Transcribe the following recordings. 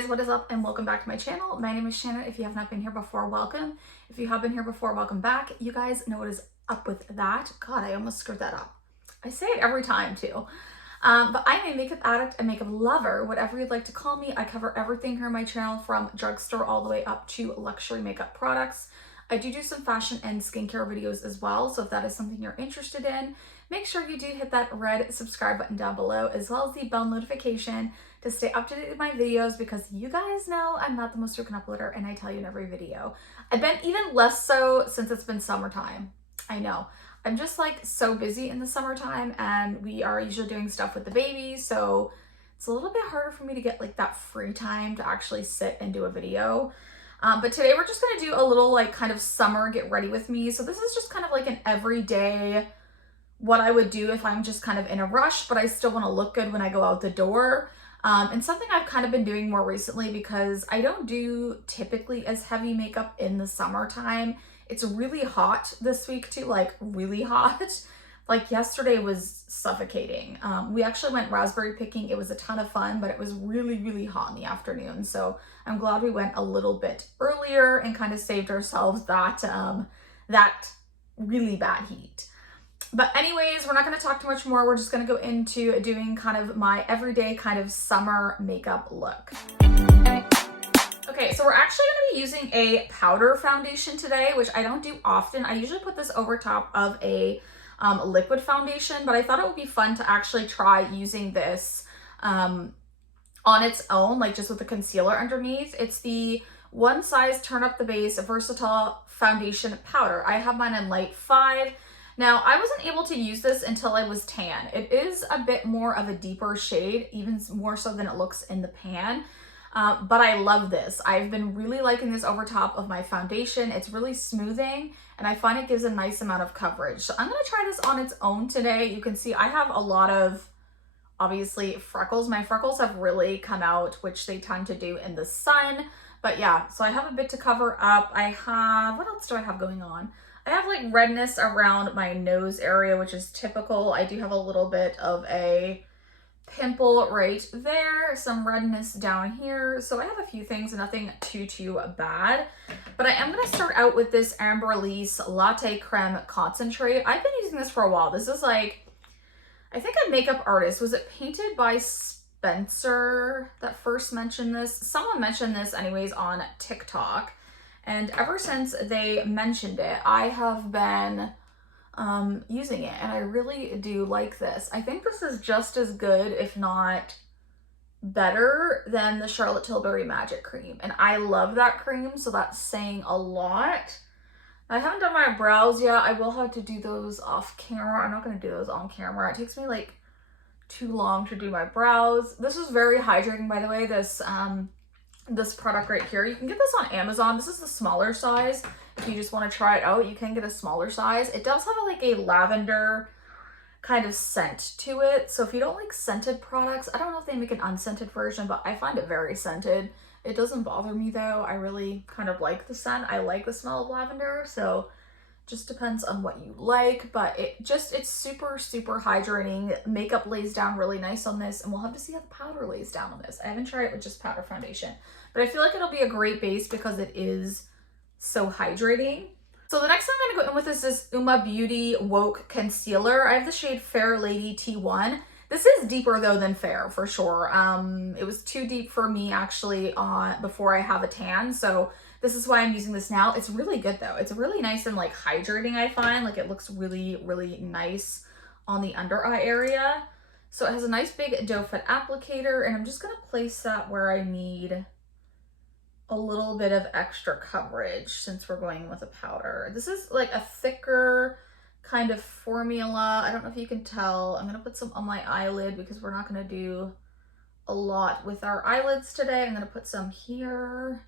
guys, what is up and welcome back to my channel. My name is Shannon. If you have not been here before, welcome. If you have been here before, welcome back. You guys know what is up with that. God, I almost screwed that up. I say it every time too. But I'm a makeup addict, a makeup lover, whatever you'd like to call me. I cover everything here on my channel from drugstore all the way up to luxury makeup products. I do some fashion and skincare videos as well, so if that is something you're interested in, make sure you do hit that red subscribe button down below, as well as the bell notification to stay up to date with my videos, because you guys know I'm not the most frequent uploader and I tell you in every video. I've been even less so since it's been summertime. I know. I'm just like so busy in the summertime and we are usually doing stuff with the baby, so it's a little bit harder for me to get like that free time to actually sit and do a video. But today we're just gonna do a little like kind of summer get ready with me. So this is just kind of like an everyday, what I would do if I'm just kind of in a rush, but I still wanna look good when I go out the door. And something I've kind of been doing more recently, because I don't do typically as heavy makeup in the summertime. It's really hot this week too, like really hot. Like yesterday was suffocating. We actually went raspberry picking. It was a ton of fun, but it was really, really hot in the afternoon. So I'm glad we went a little bit earlier and kind of saved ourselves that, that really bad heat. But anyways, we're not going to talk too much more. We're just going to go into doing kind of my everyday kind of summer makeup look. Okay, so we're actually going to be using a powder foundation today, which I don't do often. I usually put this over top of a liquid foundation, but I thought it would be fun to actually try using this on its own, like just with a concealer underneath. It's the One Size Turn Up the Base Versatile Foundation Powder. I have mine in light 5. Now, I wasn't able to use this until I was tan. It is a bit more of a deeper shade, even more so than it looks in the pan. But I love this. I've been really liking this over top of my foundation. It's really smoothing and I find it gives a nice amount of coverage. So I'm going to try this on its own today. You can see I have a lot of, obviously, freckles. My freckles have really come out, which they tend to do in the sun. But yeah, so I have a bit to cover up. I have, what else do I have going on? I have like redness around my nose area, which is typical. I do have a little bit of a pimple right there, some redness down here. So I have a few things, nothing too bad. But I am going to start out with this Amberlease Latte Creme Concentrate. I've been using this for a while. This is like, I think a makeup artist. Was it painted by Spencer that first mentioned this? Someone mentioned this anyways on TikTok. And ever since they mentioned it, I have been using it and I really do like this. I think this is just as good, if not better, than the Charlotte Tilbury Magic Cream. And I love that cream, so that's saying a lot. I haven't done my brows yet. I will have to do those off camera. I'm not going to do those on camera. It takes me like too long to do my brows. This is very hydrating, by the way, this product right here. You can get this on Amazon. This is the smaller size. If you just want to try it out, you can get a smaller size. It does have like a lavender kind of scent to it. So if you don't like scented products, I don't know if they make an unscented version, but I find it very scented. It doesn't bother me though. I really kind of like the scent. I like the smell of lavender. So just depends on what you like, but it's super hydrating. Makeup lays down really nice on this, and we'll have to see how the powder lays down on this. I haven't tried it with just powder foundation, but I feel like it'll be a great base because it is so hydrating. So the next thing I'm gonna go in with is this Uma Beauty Woke Concealer. I have the shade Fair Lady T1. This is deeper though than Fair for sure. It was too deep for me actually before I have a tan, so this is why I'm using this now. It's really good though. It's really nice and like hydrating, I find. Like it looks really nice on the under eye area. So it has a nice big doe foot applicator, and I'm just gonna place that where I need a little bit of extra coverage since we're going with a powder. This is like a thicker kind of formula. I don't know if you can tell. I'm gonna put some on my eyelid because we're not gonna do a lot with our eyelids today. I'm gonna put some here.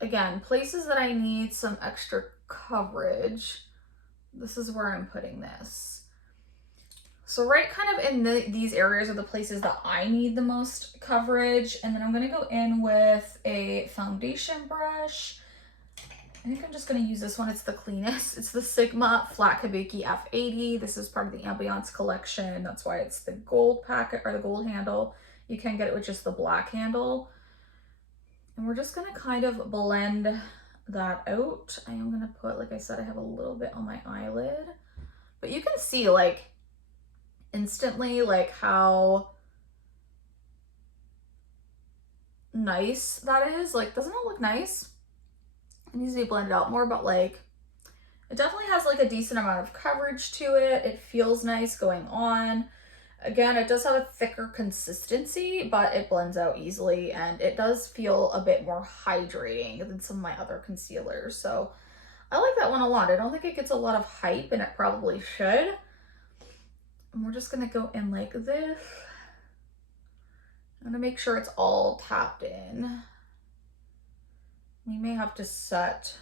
Again, places that I need some extra coverage, this is where I'm putting this. So right kind of in these areas are the places that I need the most coverage. And then I'm going to go in with a foundation brush. I think I'm just going to use this one. It's the cleanest. It's the Sigma Flat Kabuki F80. This is part of the Ambiance collection. That's why it's the gold packet or the gold handle. You can get it with just the black handle. And we're just gonna kind of blend that out. I am gonna put, like I said, I have a little bit on my eyelid, but you can see like instantly like how nice that is. Like, doesn't it look nice? It needs to be blended out more, but like it definitely has like a decent amount of coverage to it. It feels nice going on. Again, it does have a thicker consistency, but it blends out easily, and it does feel a bit more hydrating than some of my other concealers. So I like that one a lot. I don't think it gets a lot of hype, and it probably should. And we're just gonna go in like this. I'm gonna make sure it's all tapped in. We may have to set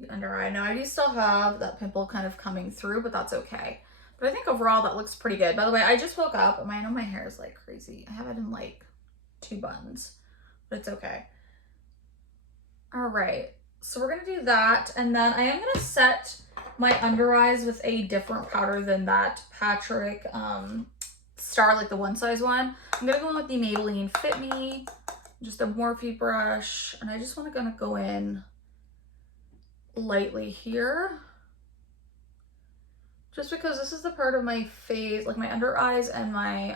the under eye. Now I do still have that pimple kind of coming through, but that's okay. But I think overall that looks pretty good. By the way, I just woke up and I know my hair is like crazy. I have it in like 2 buns, but it's okay. All right, so we're gonna do that. And then I am gonna set my under eyes with a different powder than that Patrick Star, like the one size one. I'm gonna go in with the Maybelline Fit Me, just a Morphe brush. And I just gonna go in lightly here. Just because this is the part of my face, like my under eyes and my,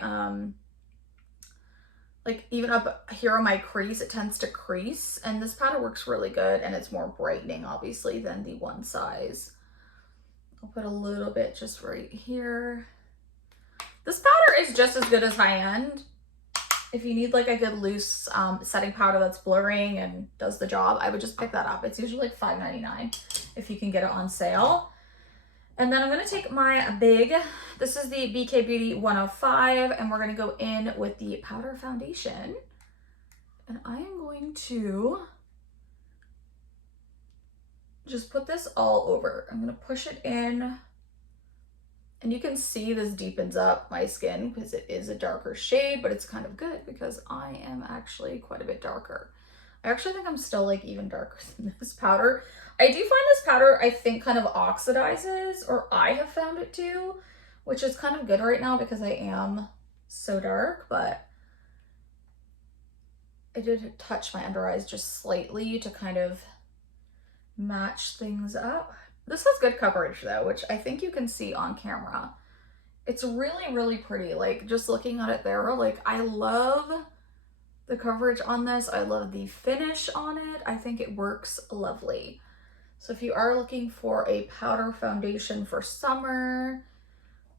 like even up here on my crease, it tends to crease. And this powder works really good, and it's more brightening, obviously, than the one size. I'll put a little bit just right here. This powder is just as good as high end. If you need like a good loose setting powder that's blurring and does the job, I would just pick that up. It's usually like $5.99 if you can get it on sale. And then I'm gonna take my big, this is the BK Beauty 105, and we're gonna go in with the powder foundation. And I am going to just put this all over. I'm gonna push it in, and you can see this deepens up my skin because it is a darker shade, but it's kind of good because I am actually quite a bit darker. I actually think I'm still like even darker than this powder. I do find this powder, I think, kind of oxidizes, or I have found it to, which is kind of good right now because I am so dark, but I did touch my under eyes just slightly to kind of match things up. This has good coverage though, which I think you can see on camera. It's really, really pretty. Like just looking at it there, like I love the coverage on this. I love the finish on it. I think it works lovely. So if you are looking for a powder foundation for summer,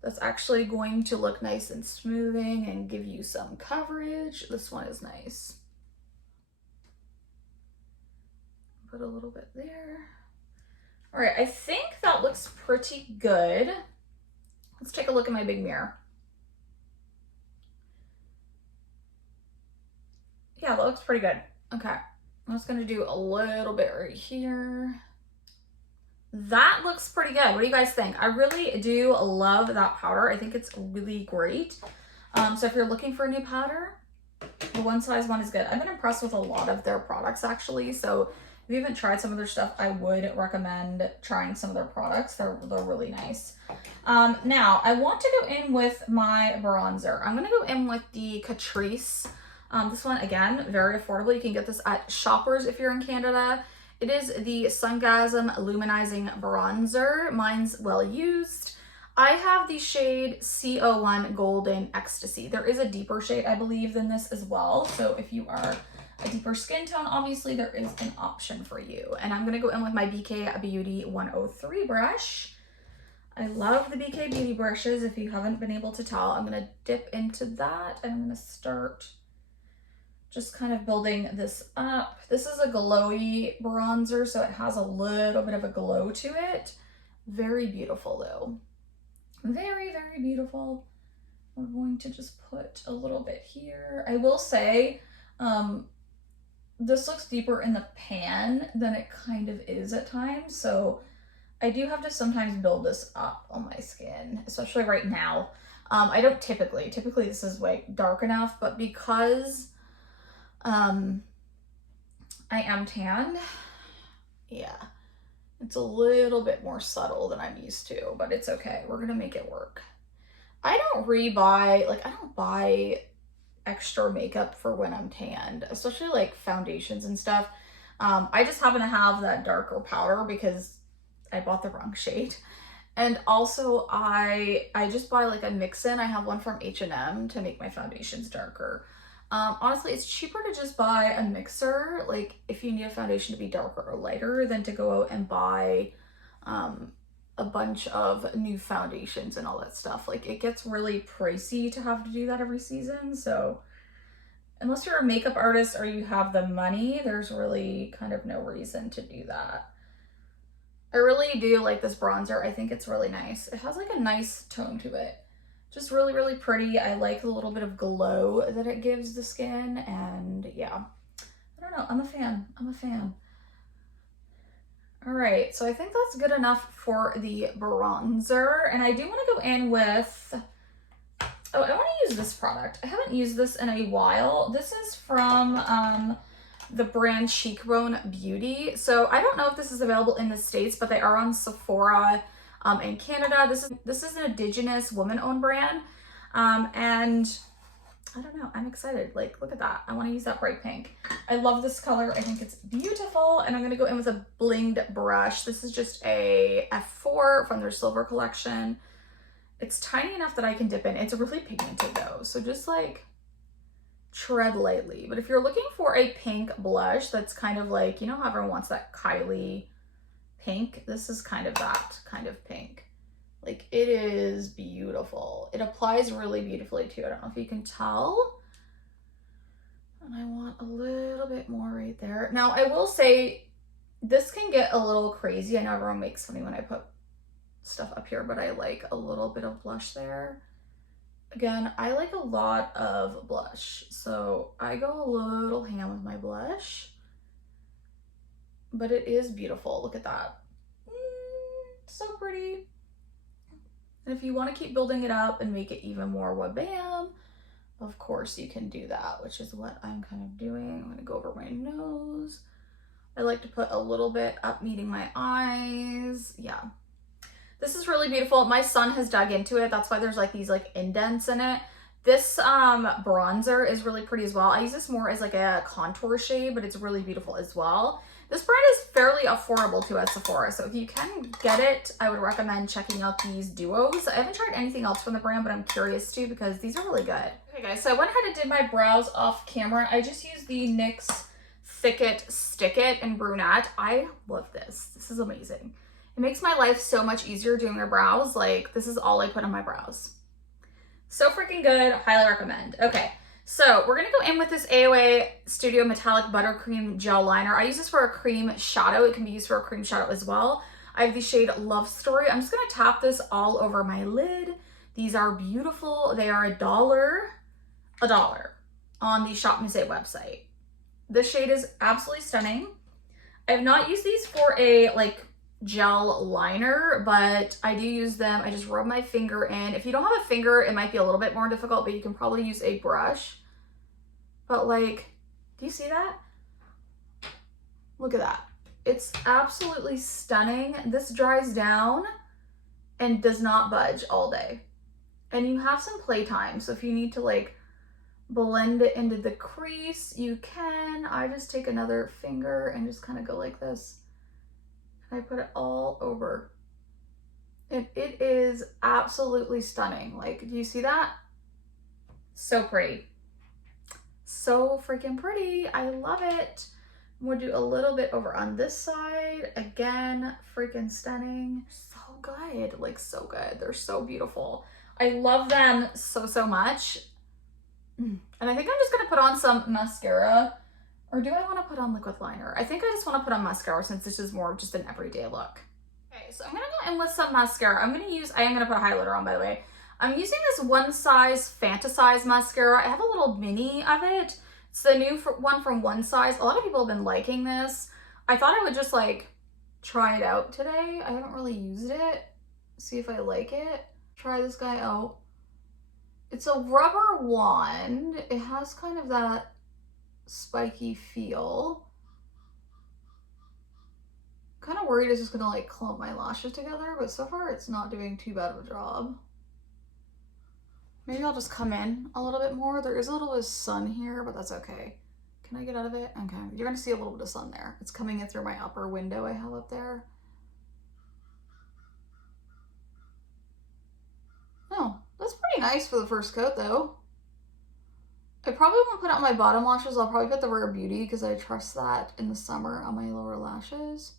that's actually going to look nice and smoothing and give you some coverage, this one is nice. Put a little bit there. All right, I think that looks pretty good. Let's take a look at my big mirror. Yeah, that looks pretty good. Okay, I'm just gonna do a little bit right here. That looks pretty good. What do you guys think? I really do love that powder. I think it's really great. So if you're looking for a new powder, the one size one is good. I've been impressed with a lot of their products actually. So if you haven't tried some of their stuff, I would recommend trying some of their products. They're really nice. Now I want to go in with my bronzer. I'm gonna go in with the Catrice. This one, again, very affordable. You can get this at Shoppers if you're in Canada. It is the Sungasm Luminizing Bronzer. Mine's well used. I have the shade C01 Golden Ecstasy. There is a deeper shade, I believe, than this as well. So if you are a deeper skin tone, obviously there is an option for you. And I'm gonna go in with my BK Beauty 103 brush. I love the BK Beauty brushes. If you haven't been able to tell, I'm gonna dip into that and I'm gonna start just kind of building this up. This is a glowy bronzer, so it has a little bit of a glow to it. Very beautiful though. Very, very beautiful. We're going to just put a little bit here. I will say, this looks deeper in the pan than it kind of is at times. So I do have to sometimes build this up on my skin, especially right now. I don't typically this is like dark enough, but because I am tanned, yeah, it's a little bit more subtle than I'm used to, but it's okay. We're gonna make it work. I don't rebuy, like I don't buy extra makeup for when I'm tanned, especially like foundations and stuff. I just happen to have that darker powder because I bought the wrong shade. And also I just buy like a mix-in. I have one from H&M to make my foundations darker. Honestly, it's cheaper to just buy a mixer, like if you need a foundation to be darker or lighter, than to go out and buy a bunch of new foundations and all that stuff. Like it gets really pricey to have to do that every season. So unless you're a makeup artist or you have the money, there's really kind of no reason to do that. I really do like this bronzer. I think it's really nice. It has like a nice tone to it. Just really, really pretty. I like the little bit of glow that it gives the skin, and yeah, I don't know. I'm a fan. I'm a fan. All right, so I think that's good enough for the bronzer, and I do want to go in with, oh, I want to use this product. I haven't used this in a while. This is from the brand Cheekbone Beauty. So I don't know if this is available in the States, but they are on Sephora in Canada. This is an Indigenous woman-owned brand, and I don't know, I'm excited. Like, look at that. I want to use that bright pink. I love this color. I think it's beautiful, and I'm going to go in with a blinged brush. This is just a F4 from their silver collection. It's tiny enough that I can dip in. It's really pigmented though, so just like tread lightly. But if you're looking for a pink blush that's kind of like, you know how everyone wants that Kylie pink, this is kind of that kind of pink. Like, it is beautiful. It applies really beautifully too. I don't know if you can tell. And I want a little bit more right there. Now I will say this can get a little crazy. I know everyone makes fun of me when I put stuff up here, but I like a little bit of blush there. Again, I like a lot of blush, so I go a little ham with my blush, but it is beautiful. Look at that. So pretty. And if you want to keep building it up and make it even more wabam, of course you can do that, which is what I'm kind of doing. I'm going to go over my nose. I like to put a little bit up meeting my eyes. Yeah. This is really beautiful. My son has dug into it. That's why there's like these like indents in it. This bronzer is really pretty as well. I use this more as like a contour shade, but it's really beautiful as well. This brand is fairly affordable too at Sephora, so if you can get it, I would recommend checking out these duos. I haven't tried anything else from the brand, but I'm curious too because these are really good. Okay guys, so I went ahead and did my brows off camera. I just used the NYX Thick It Stick It in brunette. I love this. This is amazing. It makes my life so much easier doing my brows. Like, this is all I put on my brows. So freaking good. Highly recommend. Okay, so we're going to go in with this AOA Studio Metallic Buttercream Gel Liner. I use this for a cream shadow. It can be used for a cream shadow as well. I have the shade Love Story. I'm just going to tap this all over my lid. These are beautiful. They are $1 on the Shop Musée website. This shade is absolutely stunning. I have not used these for a like gel liner, but I do use them. I just rub my finger in. If you don't have a finger, it might be a little bit more difficult, but you can probably use a brush. But like, do you see that? Look at that. It's absolutely stunning. This dries down and does not budge all day. And you have some playtime, so if you need to like blend it into the crease, you can. I just take another finger and just kind of go like this. I put it all over. And it is absolutely stunning. Like, do you see that? So pretty. So freaking pretty. I love it. We'll do a little bit over on this side. Again, freaking stunning. So good. Like, so good. They're so beautiful. I love them so, so much. And I think I'm just going to put on some mascara. Or do I want to put on liquid liner? I think I just want to put on mascara since this is more of just an everyday look. Okay, so I'm going to go in with some mascara. I am going to put a highlighter on, by the way. I'm using this One Size Fantasize mascara. I have a little mini of it. It's the new one from One Size. A lot of people have been liking this. I thought I would just like try it out today. I haven't really used it. See if I like it. Try this guy out. It's a rubber wand. It has kind of that spiky feel. Kind of worried it's just gonna like clump my lashes together, but so far it's not doing too bad of a job. Maybe I'll just come in a little bit more. There is a little bit of sun here, but that's okay. Can I get out of it? Okay, you're gonna see a little bit of sun there. It's coming in through my upper window I have up there. Oh, that's pretty nice for the first coat though. I probably won't put it on my bottom lashes. I'll probably put the Rare Beauty because I trust that in the summer on my lower lashes.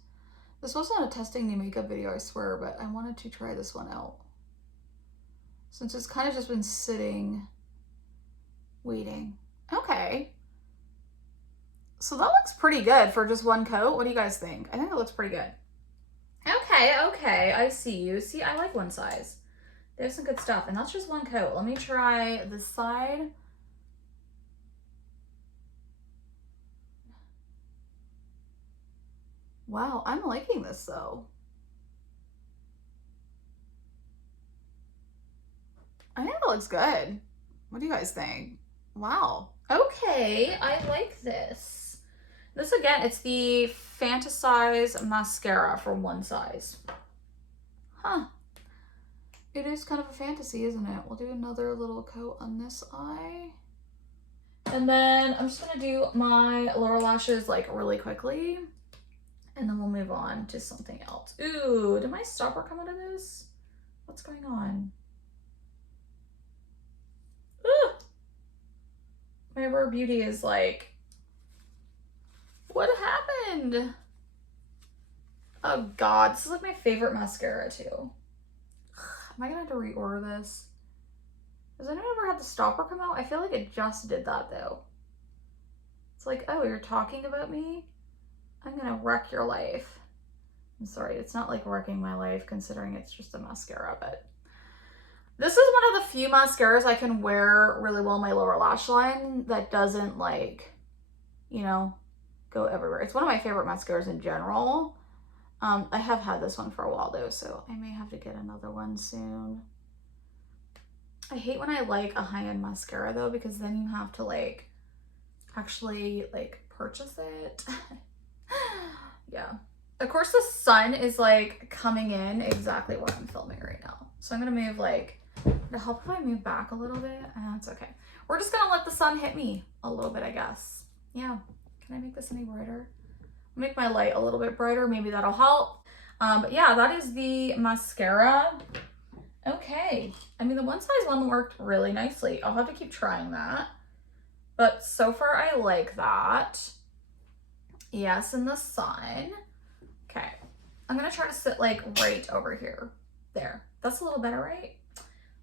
This wasn't a testing new makeup video, I swear, but I wanted to try this one out. Since it's kind of just been sitting, waiting. Okay. So that looks pretty good for just one coat. What do you guys think? I think it looks pretty good. Okay, I see you. See, I like one size. They have some good stuff, and that's just one coat. Let me try this side. Wow, I'm liking this though. I think it looks good. What do you guys think? Wow. Okay, I like this. This again, it's the Fantasize Mascara for one size. Huh. It is kind of a fantasy, isn't it? We'll do another little coat on this eye. And then I'm just gonna do my lower lashes like really quickly. And then we'll move on to something else. Ooh, did my stopper come out of this? What's going on? Ooh. My Rare Beauty is like, what happened? Oh God, this is like my favorite mascara too. Am I gonna have to reorder this? Has anyone ever had the stopper come out? I feel like it just did that though. It's like, oh, you're talking about me? I'm gonna wreck your life. I'm sorry, it's not like wrecking my life considering it's just a mascara, but this is one of the few mascaras I can wear really well in my lower lash line that doesn't like, you know, go everywhere. It's one of my favorite mascaras in general. I have had this one for a while though, so I may have to get another one soon. I hate when I like a high-end mascara though, because then you have to like actually like purchase it. Yeah. Of course the sun is like coming in exactly where I'm filming right now. So I'm gonna move like, to help if I move back a little bit. It's okay. We're just gonna let the sun hit me a little bit, I guess. Yeah. Can I make this any brighter? I'll make my light a little bit brighter. Maybe that'll help. But yeah, that is the mascara. Okay. I mean, the one size one worked really nicely. I'll have to keep trying that. But so far I like that. Yes, in the sun. Okay. I'm gonna try to sit like right over here. There. That's a little better, right?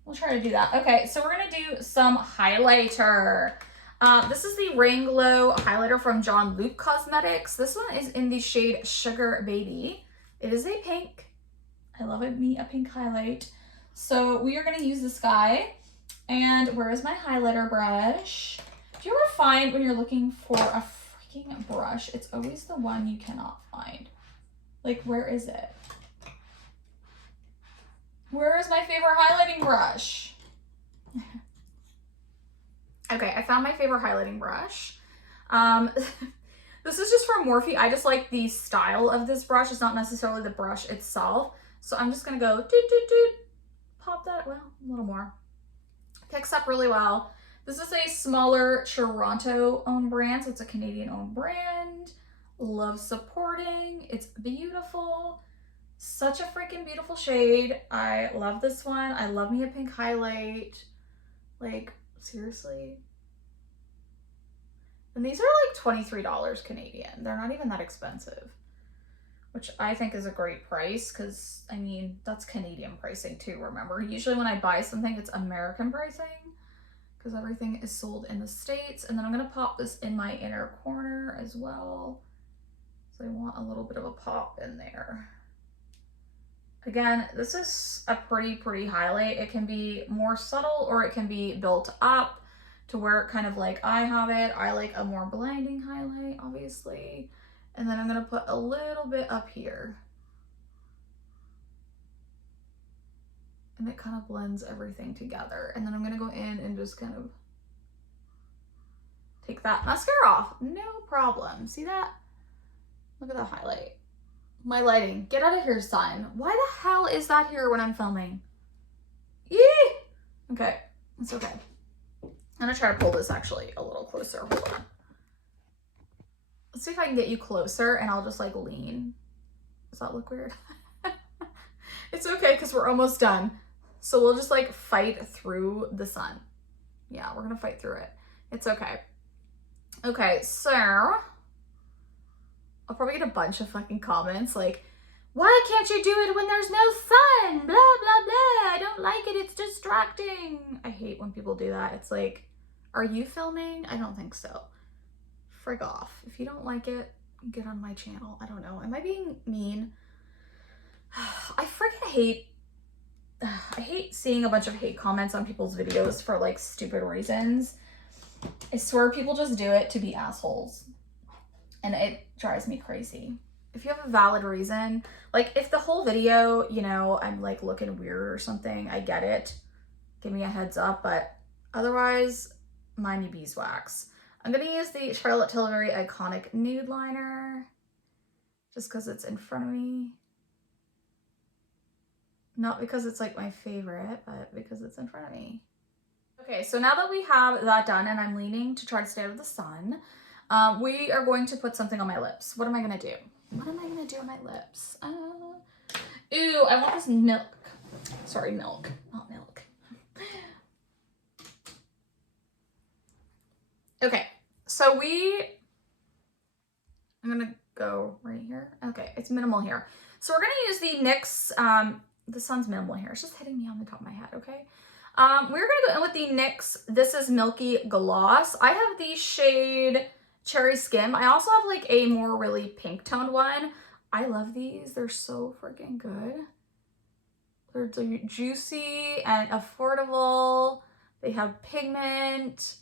We'll try to do that. Okay, so we're gonna do some highlighter. This is the Rain Glow highlighter from John Luke Cosmetics. This one is in the shade Sugar Baby. It is a pink. I love me a pink highlight. So we are gonna use this guy. And where is my highlighter brush? Do you ever find when you're looking for a freaking brush, it's always the one you cannot find? Like, where is it? Where is my favorite highlighting brush? Okay, I found my favorite highlighting brush. This is just from Morphe. I just like the style of this brush. It's not necessarily the brush itself. So I'm just gonna go doot, doot, doot. Pop that, well, a little more. Picks up really well. This is a smaller Toronto owned brand, so it's a Canadian owned brand. Love supporting. It's beautiful. Such a freaking beautiful shade. I love this one. I love me a pink highlight. Like, seriously. And these are like $23 Canadian. They're not even that expensive, which I think is a great price because, I mean, that's Canadian pricing too, remember? Usually when I buy something, it's American pricing because everything is sold in the States. And then I'm gonna pop this in my inner corner as well. So I want a little bit of a pop in there. Again, this is a pretty highlight. It can be more subtle or it can be built up to where kind of like I have it. I like a more blinding highlight, obviously. And then I'm gonna put a little bit up here. And it kind of blends everything together. And then I'm gonna go in and just kind of take that mascara off. No problem. See that? Look at the highlight. My lighting. Get out of here, sun. Why the hell is that here when I'm filming? Yee! Okay. It's okay. I'm gonna try to pull this actually a little closer. Hold on. Let's see if I can get you closer and I'll just like lean. Does that look weird? It's okay because we're almost done. So we'll just like fight through the sun. Yeah, we're gonna fight through it. It's okay. Okay, so I'll probably get a bunch of fucking comments like, why can't you do it when there's no sun? Blah, blah, blah. I don't like it. It's distracting. I hate when people do that. It's like, are you filming? I don't think so. Frig off. If you don't like it, get on my channel. I don't know. Am I being mean? I freaking hate seeing a bunch of hate comments on people's videos for like stupid reasons. I swear people just do it to be assholes. And it drives me crazy. If you have a valid reason, like if the whole video, you know, I'm like looking weird or something, I get it. Give me a heads up, but otherwise, mind you beeswax. I'm gonna use the Charlotte Tilbury Iconic Nude Liner just because it's in front of me. Not because it's like my favorite, but because it's in front of me. Okay, so now that we have that done and I'm leaning to try to stay out of the sun, we are going to put something on my lips. What am I gonna do? What am I gonna do on my lips? Ooh, I want this milk. Sorry, milk, not milk. Okay, so I'm gonna go right here. Okay, it's minimal here. So we're gonna use the NYX, the sun's minimal here. It's just hitting me on the top of my head, okay? We're gonna go in with the NYX This Is Milky Gloss. I have the shade Cherry Skim. I also have like a more really pink toned one. I love these. They're so freaking good. They're juicy and affordable. They have pigment.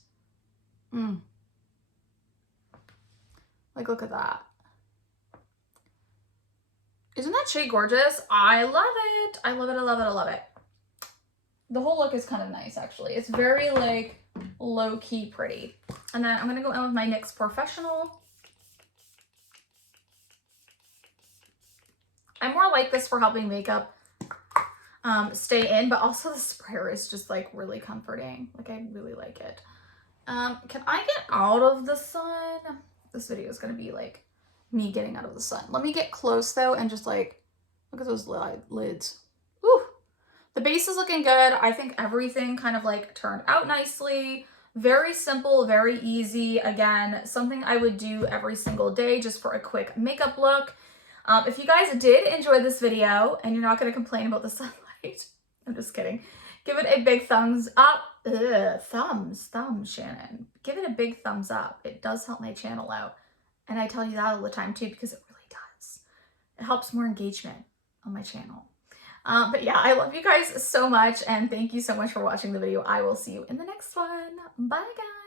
Like, look at that. Isn't that shade gorgeous? I love it. I love it, I love it, I love it. The whole look is kind of nice, actually. It's very, like, low-key pretty. And then I'm going to go in with my NYX Professional. I more like this for helping makeup stay in, but also the sprayer is just, like, really comforting. Like, I really like it. Can I get out of the sun? This video is going to be, like, me getting out of the sun. Let me get close, though, and just, like, look at those lids. Woo! The base is looking good. I think everything kind of like turned out nicely. Very simple, very easy. Again, something I would do every single day just for a quick makeup look. If you guys did enjoy this video and you're not going to complain about the sunlight, I'm just kidding. Give it a big thumbs up. Thumbs, Shannon. Give it a big thumbs up. It does help my channel out. And I tell you that all the time too, because it really does. It helps more engagement on my channel. But yeah, I love you guys so much and thank you so much for watching the video. I will see you in the next one. Bye guys.